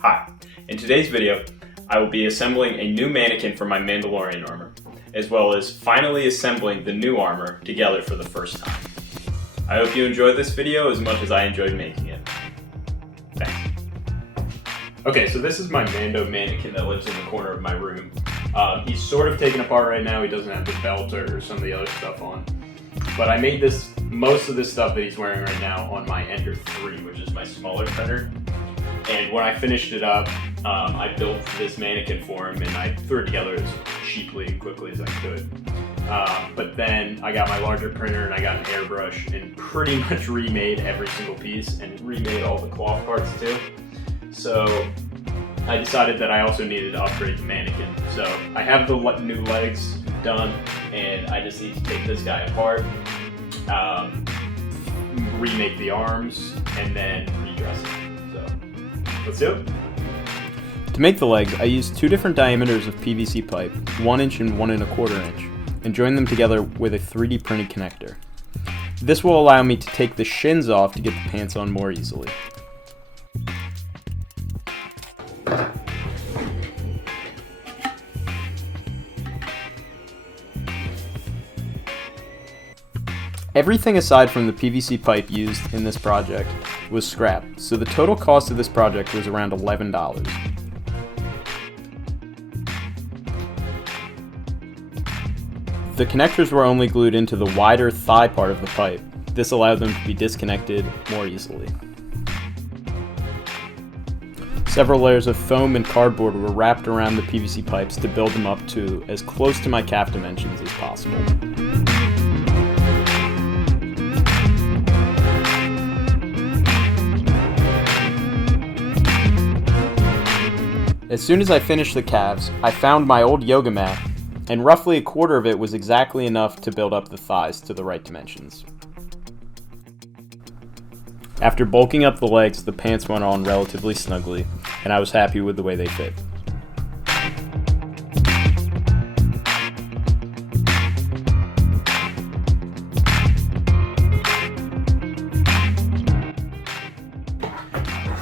Hi, in today's video, I will be assembling a new mannequin for my Mandalorian armor, as well as finally assembling the new armor together for the first time. I hope you enjoyed this video as much as I enjoyed making it. Thanks. Okay, so this is my Mando mannequin that lives in the corner of my room. He's sort of taken apart right now. He doesn't have the belt or some of the other stuff on. But I made most of this stuff that he's wearing right now on my Ender 3, which is my smaller printer. And when I finished it up, I built this mannequin for him, and I threw it together as cheaply and quickly as I could. But then I got my larger printer and I got an airbrush and pretty much remade every single piece and remade all the cloth parts too. So I decided that I also needed to upgrade the mannequin. So I have the new legs done, and I just need to take this guy apart, remake the arms, and then redress it. So let's do it. To make the legs, I used two different diameters of PVC pipe, 1 inch and 1 1/4 inch, and joined them together with a 3D printed connector. This will allow me to take the shins off to get the pants on more easily. Everything aside from the PVC pipe used in this project was scrap, so the total cost of this project was around $11. The connectors were only glued into the wider thigh part of the pipe. This allowed them to be disconnected more easily. Several layers of foam and cardboard were wrapped around the PVC pipes to build them up to as close to my calf dimensions as possible. As soon as I finished the calves, I found my old yoga mat, and roughly 1/4 of it was exactly enough to build up the thighs to the right dimensions. After bulking up the legs, the pants went on relatively snugly, and I was happy with the way they fit.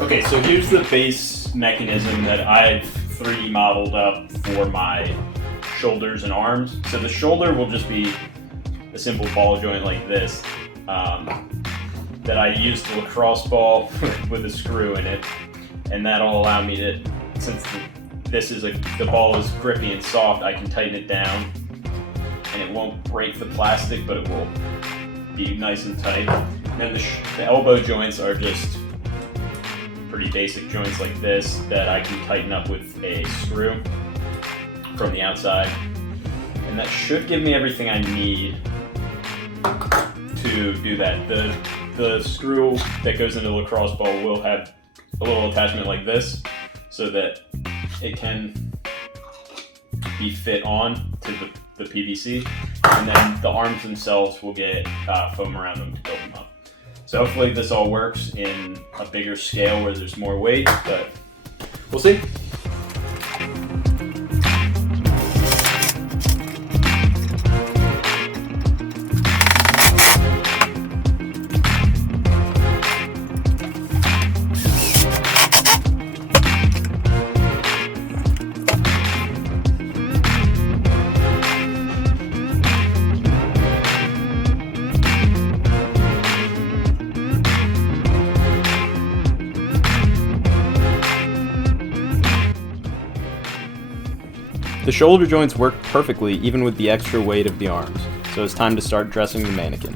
Okay, so here's the base mechanism that I've 3D modeled up for my shoulders and arms. So the shoulder will just be a simple ball joint like this that I used the lacrosse ball with a screw in it, and that'll allow me to, since the ball is grippy and soft, I can tighten it down and it won't break the plastic, but it will be nice and tight. And then the elbow joints are just pretty basic joints like this that I can tighten up with a screw from the outside, and that should give me everything I need to do that. The screw that goes into the lacrosse ball will have a little attachment like this so that it can be fit on to the PVC, and then the arms themselves will get foam around them to build them up. So hopefully this all works in a bigger scale where there's more weight, but we'll see. The shoulder joints worked perfectly even with the extra weight of the arms, so it's time to start dressing the mannequin.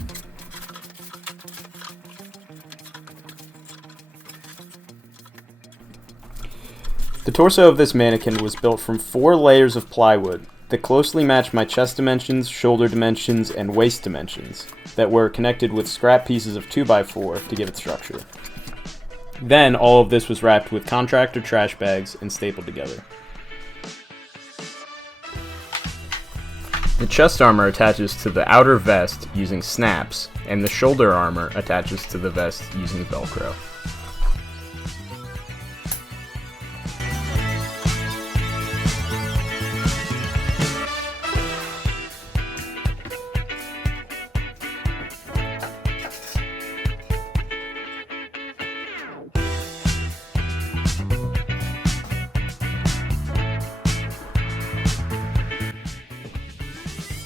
The torso of this mannequin was built from 4 layers of plywood that closely matched my chest dimensions, shoulder dimensions, and waist dimensions that were connected with scrap pieces of 2x4 to give it structure. Then all of this was wrapped with contractor trash bags and stapled together. The chest armor attaches to the outer vest using snaps, and the shoulder armor attaches to the vest using Velcro.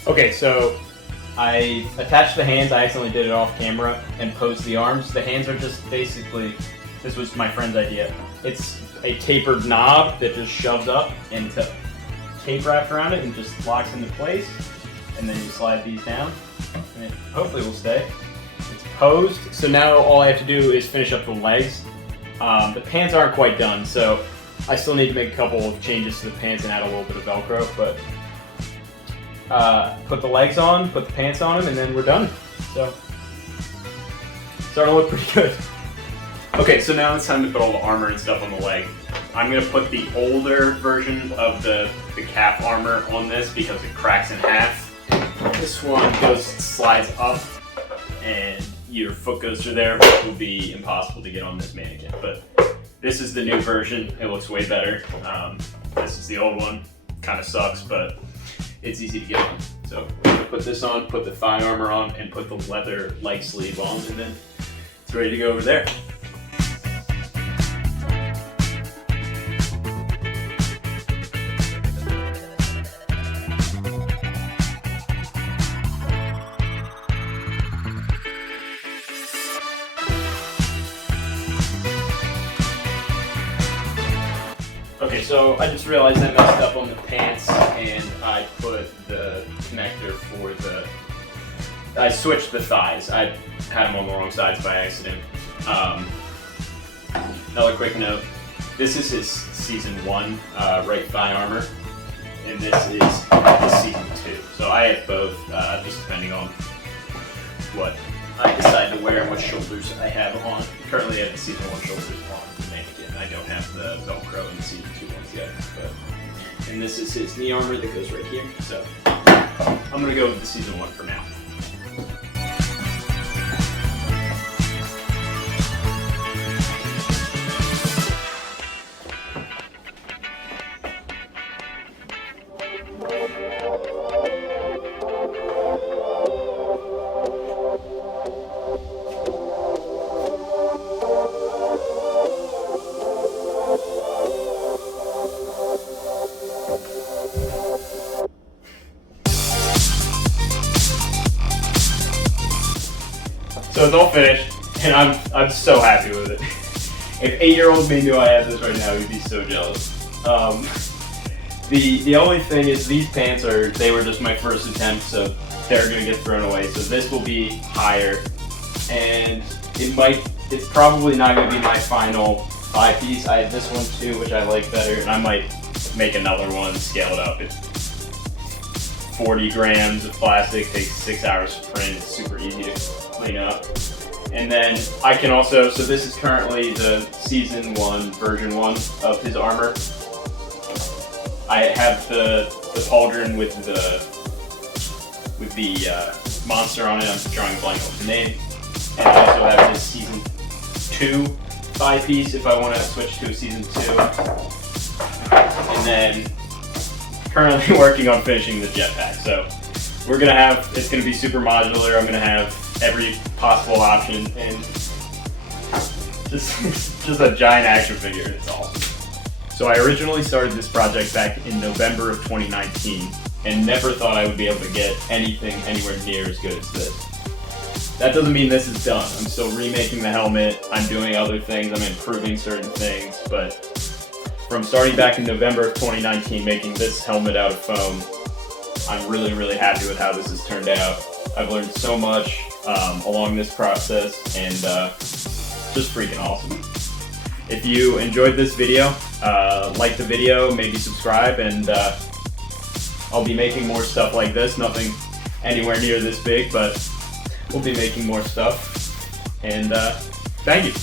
Okay, so I attached the hands. I accidentally did it off camera and posed the arms. The hands are just basically, this was my friend's idea. It's a tapered knob that just shoves up and tape wrapped around it and just locks into place. And then you slide these down and it hopefully will stay. It's posed, so now all I have to do is finish up the legs. The pants aren't quite done, so I still need to make a couple of changes to the pants and add a little bit of Velcro, but put the legs on, put the pants on them, and then we're done. So, starting to look pretty good. Okay, so now it's time to put all the armor and stuff on the leg. I'm going to put the older version of the calf armor on this because it cracks in half. This one slides up, and your foot goes through there, which will be impossible to get on this mannequin. But this is the new version. It looks way better. This is the old one. Kind of sucks, but it's easy to get on. So we're going to put this on, put the thigh armor on, and put the leather leg sleeve on, and then it's ready to go over there. Okay, so I just realized I messed up on the pants and I put the connector for I switched the thighs. I had them on the wrong sides by accident. Another quick note, this is his season 1 right thigh armor, and this is his season 2. So I have both, just depending on what I decide to wear and what shoulders I have on. Currently I have the season 1 shoulders on. I don't have the Velcro in the season 2 ones yet, and this is his knee armor that goes right here. So I'm gonna go with the season 1 for now. So it's all finished, and I'm so happy with it. If 8-year-old me knew I had this right now, he'd be so jealous. The only thing is these pants they were just my first attempt, so they're gonna get thrown away. So this will be higher, and it's probably not gonna be my final 5-piece. I have this one too, which I like better, and I might make another one, scale it up. It's 40 grams of plastic, takes 6 hours to print, it's super easy to clean up. And then I can also, so this is currently the season 1, version 1 of his armor. I have the pauldron with the monster on it. I'm drawing a blank on the name. And I also have this season 2 5-piece if I want to switch to a season 2. And then currently working on finishing the jetpack. So we're gonna have, it's gonna be super modular. I'm gonna have every possible option and just a giant action figure. It's awesome. So I originally started this project back in November of 2019 and never thought I would be able to get anything anywhere near as good as this. That doesn't mean this is done. I'm still remaking the helmet. I'm doing other things. I'm improving certain things, but from starting back in November of 2019, making this helmet out of foam, I'm really, really happy with how this has turned out. I've learned so much along this process, and just freaking awesome. If you enjoyed this video, like the video, maybe subscribe, and I'll be making more stuff like this. Nothing anywhere near this big, but we'll be making more stuff. And thank you.